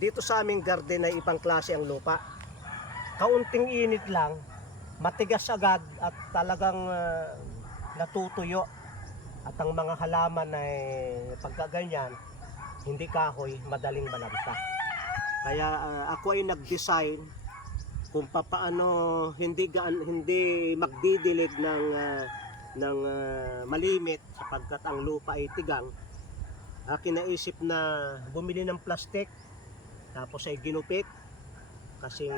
dito sa aming garden ay ibang klase ang lupa. Kaunting init lang, matigas agad at talagang natutuyo. At ang mga halaman ay pagkaganyan, hindi kahoy, madaling malanta. Kaya ako ay nag-design kung paano hindi magdidilig ng malimit sapagkat ang lupa ay tigang. Akin naisip na bumili ng plastic tapos ay ginupit kasing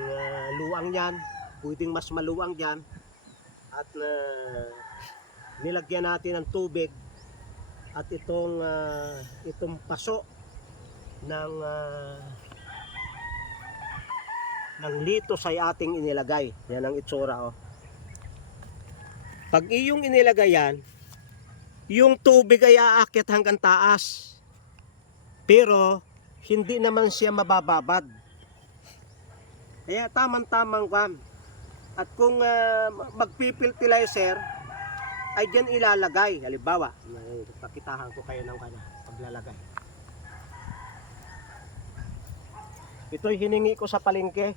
luang yan, pwedeng mas maluwang yan, at nilagyan natin ng tubig at itong paso ng litos ay ating inilagay. Yan ang itsura, oh. Pag iyong inilagay yan, yung tubig ay aakyat hanggang taas, pero hindi naman siya mabababad. Kaya tamang-tamang kwan. At kung magpipiltilizer ay dyan ilalagay. Halimbawa, pakitahan ko kayo ng paglalagay. Ito'y hiningi ko sa palengke.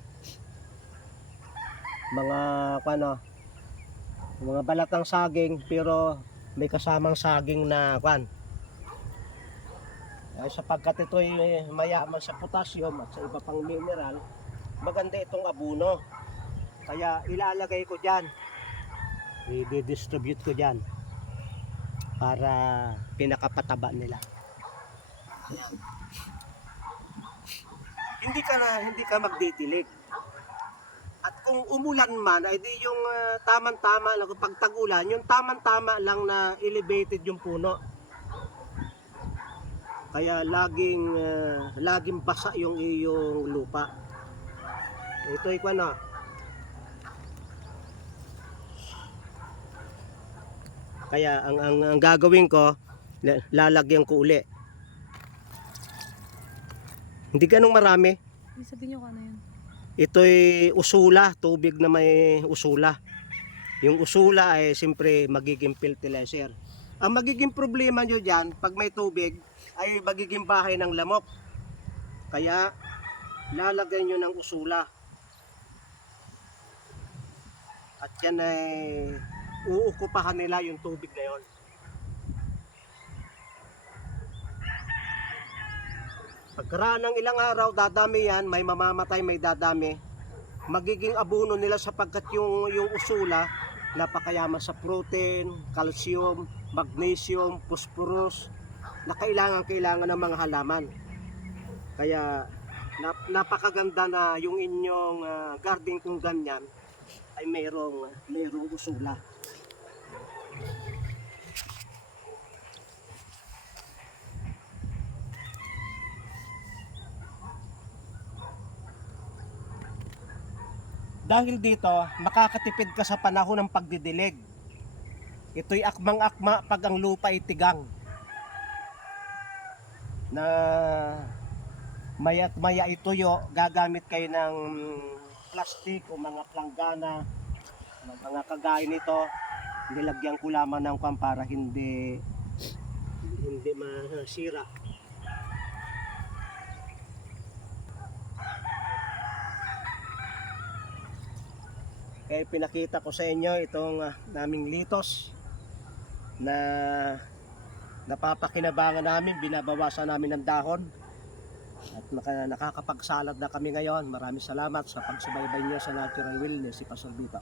Mga balatang saging, pero may kasamang saging na ay sapagkat ito'y mayaman sa potassium at sa iba pang mineral, maganda itong abono. Kaya ilalagay ko dyan, i-distribute ko dyan para pinakapataba nila. Hindi ka magdidilig. At kung umulan man, ay di yung tamang-tama lang, pag tag-ulan, yung tamang-tama lang na elevated yung puno. Kaya laging basa yung iyong lupa. Ito ay Kaya ang gagawin ko, lalagyan ko uli. Hindi ganong marami. Sabihin nyo kung ano yun. Ito'y usula, tubig na may usula. Yung usula ay siyempre magiging fertilizer. Ang magiging problema nyo dyan, pag may tubig, ay magiging bahay ng lamok. Kaya lalagay nyo ng usula. At yan ay uukupahan nila yung tubig na yon. Pagkaraan ng ilang araw, dadami yan, may mamamatay, may dadami. Magiging abono nila sapagkat yung usula, napakayaman sa protein, calcium, magnesium, phosphorus, na kailangan ng mga halaman. Kaya napakaganda na yung inyong garden kung ganyan ay mayroong usula. Dahil dito, makakatipid ka sa panahon ng pagdidilig. Ito'y akmang-akma pag ang lupa ay tigang. Na maya't maya ituyo, gagamit kayo ng plastic o mga planggana, mga kagaya nito. Nilagyan ko lamang ng para hindi masira. Kaya pinakita ko sa inyo itong naming litos na napapakinabangan namin, binabawasan namin ng dahon at nakakapagsalad na kami ngayon. Maraming salamat sa pagsubaybay niyo sa Natural Wellness, si Pastor Vito.